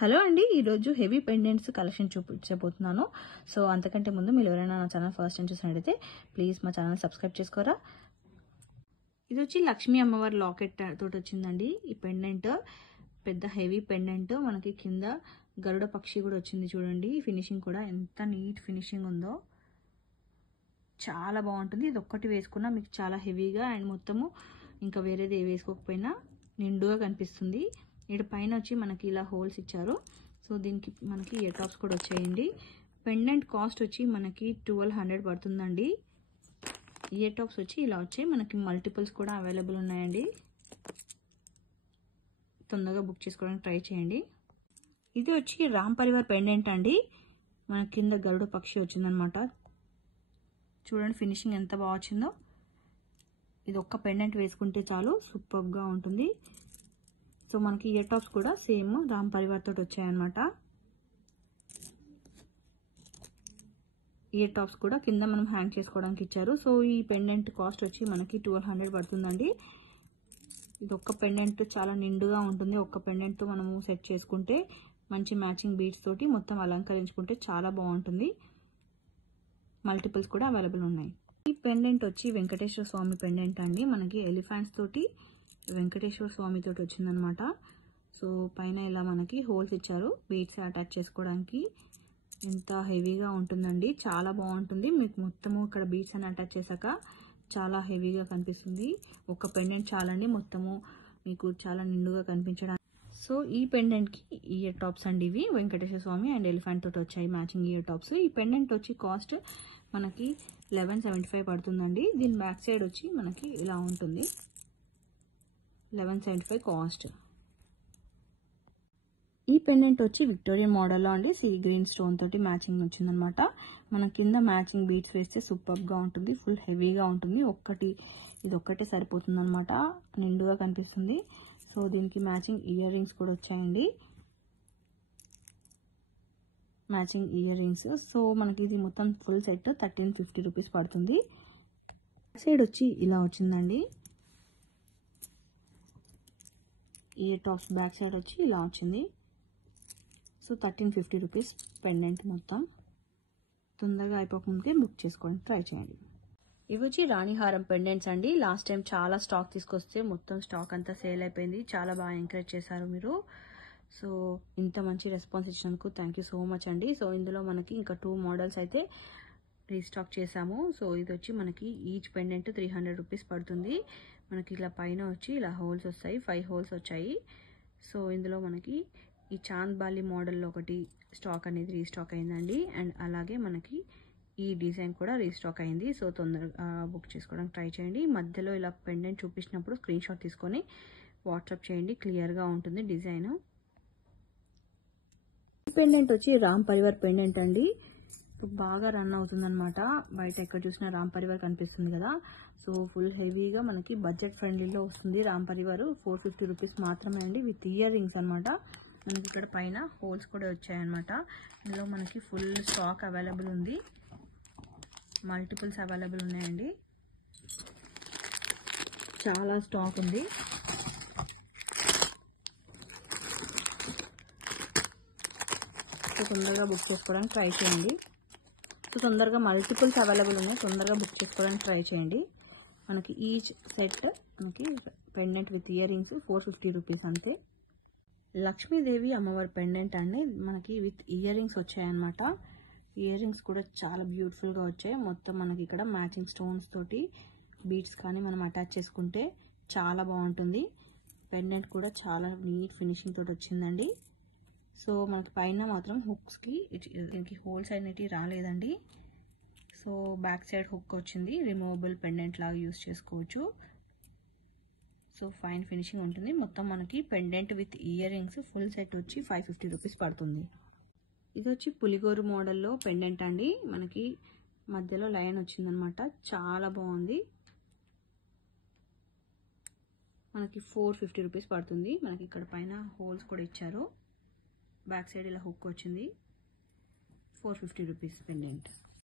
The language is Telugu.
హలో అండి, ఈరోజు హెవీ పెండెంట్స్ కలెక్షన్ చూపించబోతున్నాను. సో అంతకంటే ముందు మీరు ఎవరైనా నా ఛానల్ ఫస్ట్ టైం చూసినట్టయితే ప్లీజ్ మా ఛానల్ సబ్స్క్రైబ్ చేసుకోరా. ఇది వచ్చి లక్ష్మీ అమ్మవారి లాకెట్ తోటి వచ్చిందండి. ఈ పెండెంట్ పెద్ద హెవీ పెండెంట్, మనకి కింద గరుడ పక్షి కూడా వచ్చింది. చూడండి ఫినిషింగ్ కూడా ఎంత నీట్ ఫినిషింగ్ ఉందో, చాలా బాగుంటుంది. ఇది ఒక్కటి వేసుకున్నా మీకు చాలా హెవీగా అండ్ మొత్తము ఇంకా వేరేది ఏ వేసుకోకపోయినా నిండుగా కనిపిస్తుంది. ఇక్కడ పైన వచ్చి మనకి ఇలా హోల్స్ ఇచ్చారు. సో దీనికి మనకి ఇయర్ టాప్స్ కూడా వచ్చాయండి. పెండెంట్ కాస్ట్ వచ్చి మనకి 1200 పడుతుందండి. ఇయర్ టాప్స్ వచ్చి ఇలా వచ్చాయి. మనకి మల్టిపుల్స్ కూడా అవైలబుల్ ఉన్నాయండి. తొందరగా బుక్ చేసుకోవడానికి ట్రై చేయండి. ఇది వచ్చి రామ్ పరివార్ పెండెంట్ అండి. మన కింద గరుడ పక్షి వచ్చిందనమాట. చూడండి ఫినిషింగ్ ఎంత బాగా వచ్చిందో. ఇది ఒక్క పెండెంట్ వేసుకుంటే చాలు, సూపర్గా ఉంటుంది. సో మనకి ఇయర్ టాప్స్ కూడా సేమ్ రామ్ పరివార్ తోటి వచ్చాయన్నమాట. ఇయర్ టాప్స్ కూడా కింద మనం హ్యాంగ్ చేసుకోవడానికి ఇచ్చారు. సో ఈ పెండెంట్ కాస్ట్ వచ్చి మనకి 1200 పడుతుందండి. ఇది ఒక్క పెండెంట్ చాలా నిండుగా ఉంటుంది. ఒక్క పెండెంట్ మనము సెట్ చేసుకుంటే మంచి మ్యాచింగ్ బీడ్స్ తోటి మొత్తం అలంకరించుకుంటే చాలా బాగుంటుంది. మల్టిపుల్స్ కూడా అవైలబుల్ ఉన్నాయి. ఈ పెండెంట్ వచ్చి వెంకటేశ్వర స్వామి పెండెంట్ అండి. మనకి ఎలిఫెంట్స్ తోటి వెంకటేశ్వర స్వామి తోటి వచ్చిందనమాట. సో పైన ఇలా మనకి హోల్స్ ఇచ్చారు బీడ్స్ అటాచ్ చేసుకోవడానికి. ఎంత హెవీగా ఉంటుందండి, చాలా బాగుంటుంది. మీకు మొత్తము ఇక్కడ బీడ్స్ అని అటాచ్ చేశాక చాలా హెవీగా కనిపిస్తుంది. ఒక పెండెంట్ చాలండి మొత్తము మీకు చాలా నిండుగా కనిపించడానికి. సో ఈ పెండెంట్కి ఇయర్ టాప్స్ అండి. ఇవి వెంకటేశ్వర స్వామి అండ్ ఎలిఫెంట్ తోటి వచ్చాయి మ్యాచింగ్ ఇయర్ టాప్స్. ఈ పెండెంట్ వచ్చి కాస్ట్ మనకి 1175 పడుతుందండి. దీని బ్యాక్ సైడ్ వచ్చి మనకి ఇలా ఉంటుంది. 1175 కాస్ట్. ఈ పెండెంట్ వచ్చి విక్టోరియన్ మోడల్లో అండి. సీ గ్రీన్ స్టోన్ తోటి మ్యాచింగ్ వచ్చిందనమాట. మన కింద మ్యాచింగ్ బీడ్స్ వేస్తే సూపర్గా ఉంటుంది. ఫుల్ హెవీగా ఉంటుంది. ఇది ఒక్కటే సరిపోతుంది అనమాట, నిండుగా కనిపిస్తుంది. సో దీనికి మ్యాచింగ్ ఇయర్ రింగ్స్ కూడా వచ్చాయండి. Matching ear rings. సో మనకి ఇది మొత్తం ఫుల్ సెట్ 1350 రూపీస్ పడుతుంది. సైడ్ వచ్చి ఇలా వచ్చిందండి. ఇయర్ టాప్స్ బ్యాక్ సైడ్ వచ్చి ఇలా వచ్చింది. సో 1350 రూపీస్ పెండెంట్ మొత్తం. తొందరగా అయిపోకముందే బుక్ చేసుకోవడానికి ట్రై చేయండి. ఇవి వచ్చి రాణిహారం పెండెంట్స్ అండి. లాస్ట్ టైం చాలా స్టాక్ తీసుకొస్తే మొత్తం స్టాక్ అంతా సేల్ అయిపోయింది. చాలా బాగా ఎంకరేజ్ చేశారు మీరు. సో ఇంత మంచి రెస్పాన్స్ ఇచ్చినందుకు థ్యాంక్ యూ సో మచ్ అండి. సో ఇందులో మనకి ఇంకా 2 మోడల్స్ అయితే రీస్టాక్ చేసాము. సో ఇది వచ్చి మనకి ఈచ్ పెండెంట్ 300 రూపీస్ పడుతుంది. మనకి ఇలా పైన వచ్చి ఇలా హోల్స్ వస్తాయి, 5 హోల్స్ వచ్చాయి. సో ఇందులో మనకి ఈ చాంద్ బాలి మోడల్లో ఒకటి స్టాక్ అనేది రీస్టాక్ అయిందండి. అండ్ అలాగే మనకి ఈ డిజైన్ కూడా రీస్టాక్ అయింది. సో తొందరగా బుక్ చేసుకోవడానికి ట్రై చేయండి. మధ్యలో ఇలా పెండెంట్ చూపించినప్పుడు స్క్రీన్ షాట్ తీసుకొని వాట్సాప్ చేయండి, క్లియర్గా ఉంటుంది డిజైన్. పెండెంట్ వచ్చి రామ్ పరివార్ పెండెంట్ అండి. బాగా రన్ అవుతుంది అనమాట. బయట ఎక్కడ చూసినా రామ్ పరివార్ కనిపిస్తుంది కదా. సో ఫుల్ హెవీగా మనకి బడ్జెట్ ఫ్రెండ్లీలో వస్తుంది. రామ్ పరివార్ 450 రూపీస్ మాత్రమే అండి, విత్ ఇయర్ రింగ్స్ అనమాట. మనకి ఇక్కడ పైన హోల్స్ కూడా వచ్చాయన్నమాట. ఇందులో మనకి ఫుల్ స్టాక్ అవైలబుల్ ఉంది. మల్టిపుల్స్ అవైలబుల్ ఉన్నాయండి. చాలా స్టాక్ ఉంది. సో తొందరగా బుక్ చేసుకోవడానికి ట్రై చేయండి. సో తొందరగా మల్టిపుల్స్ అవైలబుల్ ఉన్నాయి, తొందరగా బుక్ చేసుకోవడానికి ట్రై చేయండి. మనకి ఈచ్ సెట్ మనకి pendant with ear rings 450 rupees అంతే. లక్ష్మీదేవి అమ్మవారి పెండెంట్ అండి. మనకి విత్ ఇయర్ రింగ్స్ వచ్చాయన్నమాట. ఇయర్ రింగ్స్ కూడా చాలా బ్యూటిఫుల్గా వచ్చాయి. మొత్తం మనకి ఇక్కడ మ్యాచింగ్ స్టోన్స్ తోటి బీడ్స్ కానీ మనం అటాచ్ చేసుకుంటే చాలా బాగుంటుంది. పెండెంట్ కూడా చాలా నీట్ ఫినిషింగ్ తోటి వచ్చిందండి. సో మనకి పైన మాత్రం హుక్స్కి దీనికి హోల్స్ అనేటివి రాలేదండి. సో బ్యాక్ సైడ్ హుక్ వచ్చింది. రిమూవబుల్ పెండెంట్ లాగా యూస్ చేసుకోవచ్చు. సో ఫైన్ ఫినిషింగ్ ఉంటుంది. మొత్తం మనకి pendant with ear rings full set వచ్చి 550 రూపీస్ పడుతుంది. ఇది వచ్చి పులిగోరు మోడల్లో పెండెంట్ అండి. మనకి మధ్యలో లైన్ వచ్చిందనమాట. చాలా బాగుంది. మనకి 450 రూపీస్ పడుతుంది. మనకి ఇక్కడ పైన హోల్స్ కూడా ఇచ్చారు. బ్యాక్ సైడ్ ఇలా హుక్ వచ్చింది. 450 రూపీస్ పెండెంట్.